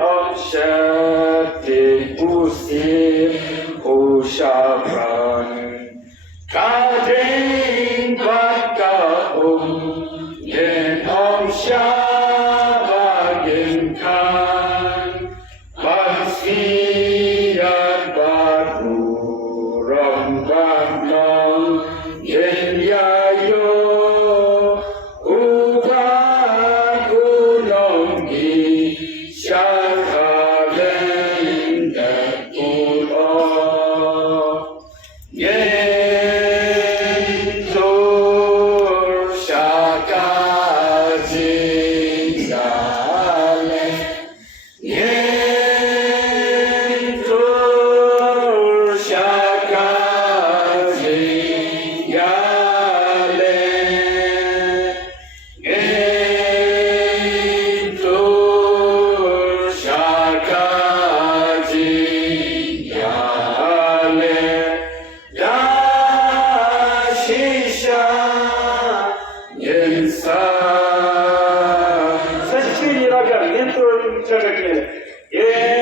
Omshati Pusim Ushabran Kadring Baka Yen Omshabagin Kan Bansiyan Batu Rambang Yen Yayo Ubat Ulongi Shakalen Ulo Yen Zur Shakajin Zale Yen Zur Shakajin Yale Yen Zur Shakajin Yale Dashisha Yensa Sachini Raga Yentur Chagakele Yentur